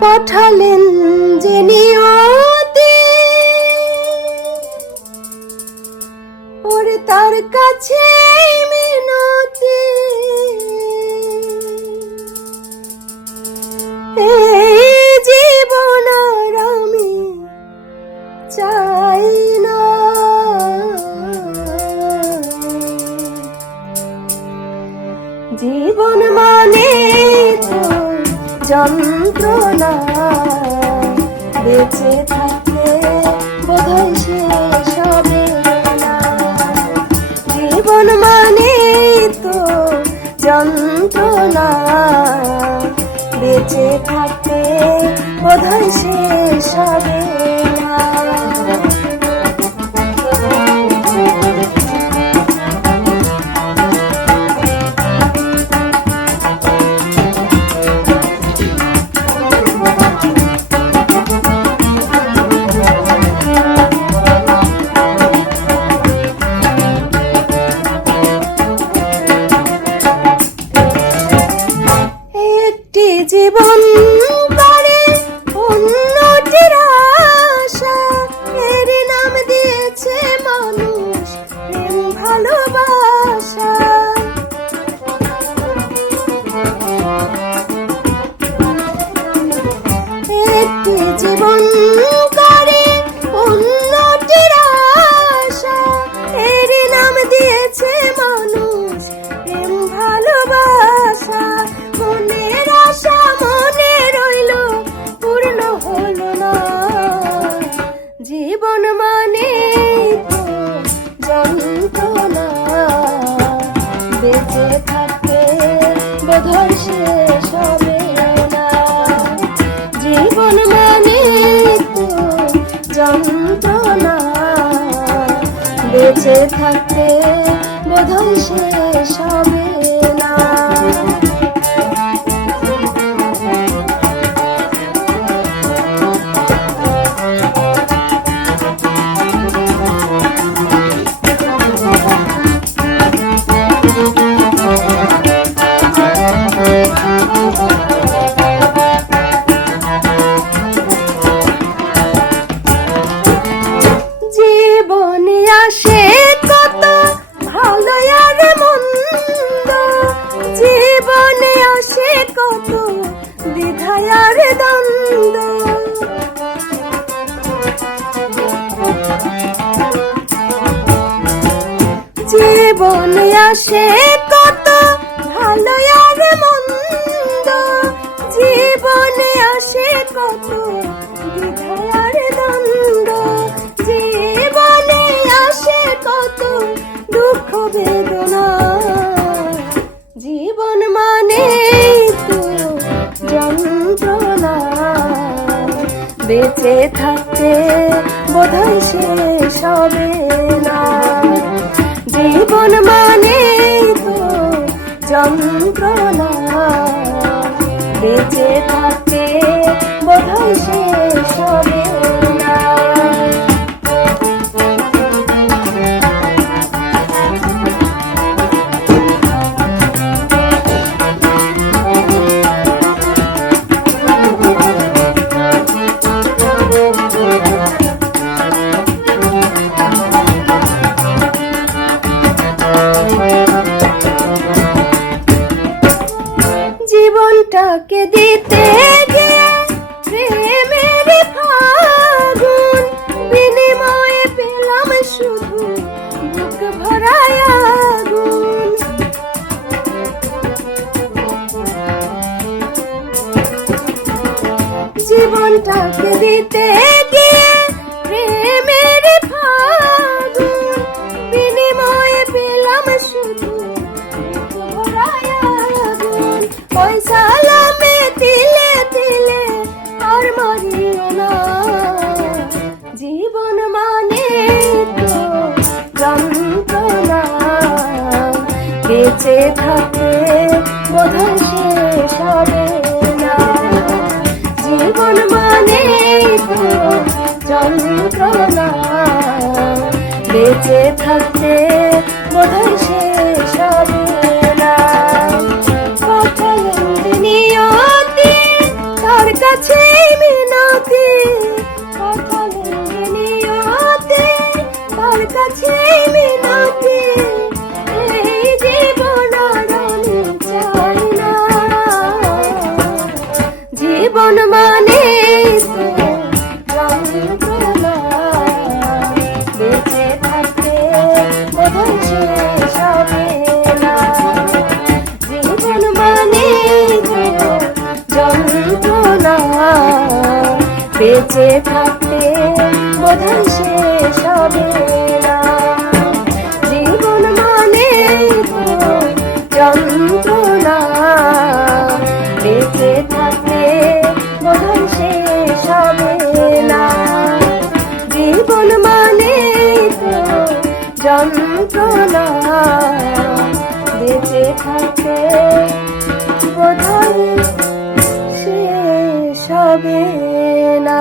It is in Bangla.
পাঠালেন যে নিয়তি ওরে তার কাছে মিনতি এই জীবন আর আমি চাই না জীবন মানে তো যন্ত্রণা বেঁচে থাকতে বোধহয় শেষ হবে না জীবন মানে তো যন্ত্রণা বেঁচে থাকতে বোধহয় শেষ হবে না জীবন পারে অন্যটির আশা এর নাম দিয়েছে মানুষ প্রেম ভালোবাসা একটি জীবন করে অন্যটির আশা এর নাম দিয়েছে মানুষ প্রেম ভালোবাসা মনের আশা মনে রইল পূর্ণ হলো না জীবন মানে তো যন্ত্রণা বেঁচে থাকতে বোধহয় শেষ হবে না জীবন মানে তো যন্ত্রণা বেঁচে থাকতে বোধহয় শেষ হবে না জীবনে আসে কত ভালো আর মন্দ জীবনে আসে কত দ্বিধা আর দ্বন্দ্ব জীবনে আসে কত ভালো আর মন্দ জীবনে আসে কত দ্বিধা আর দ্বন্দ্ব জীবনে আসে কত দুঃখ বেদনা জীবন মানে তো যন্ত্রণা বেঁচে থাকতে বোধহয় শেষ হবে না জীবন মানে তো যন্ত্রণা বেঁচে থাকতে বোধহয় শেষ হবে না জীবনটাকে দিতে গিয়ে প্রেমের ফাগুন বিনিময়ে পেলাম শুধু বুক ভরায় আগুন জীবনটাকে দিতে গিয়ে প্রেমের ফাগুন বিনিময়ে পেলাম শুধু বুক ভরায় আগুন পয়সা লামে দিলে দিলে আর মারিও না জীবন মানে তো যন্ত্রণা বেঁচে থাকতে বোধহয় শেষ হবে না জীবন মানে তো যন্ত্রণা বেঁচে থাকতে বোধহয় শেষ হবে না পাঠালেন নিয়তি তার কাছে নিয়তি, কথা মিলবে নিয়তি, তার কাছে মিনতি, এই জীবন আর আমি চাই না। জীবন মানে তো যন্ত্রণা, বেঁচে থাকতে বোধহয় শেষ হবে না। জীবন মানে তো যন্ত্রণা, বেঁচে থাকতে বোধহয় শেষ হবে না। জীবন মানে তো যন্ত্রণা, বেঁচে থাকতে বোধহয় শেষ হবে না। জীবন মানে তো যন্ত্রণা, বেঁচে থাকতে বোধহয় শেষ হবে না।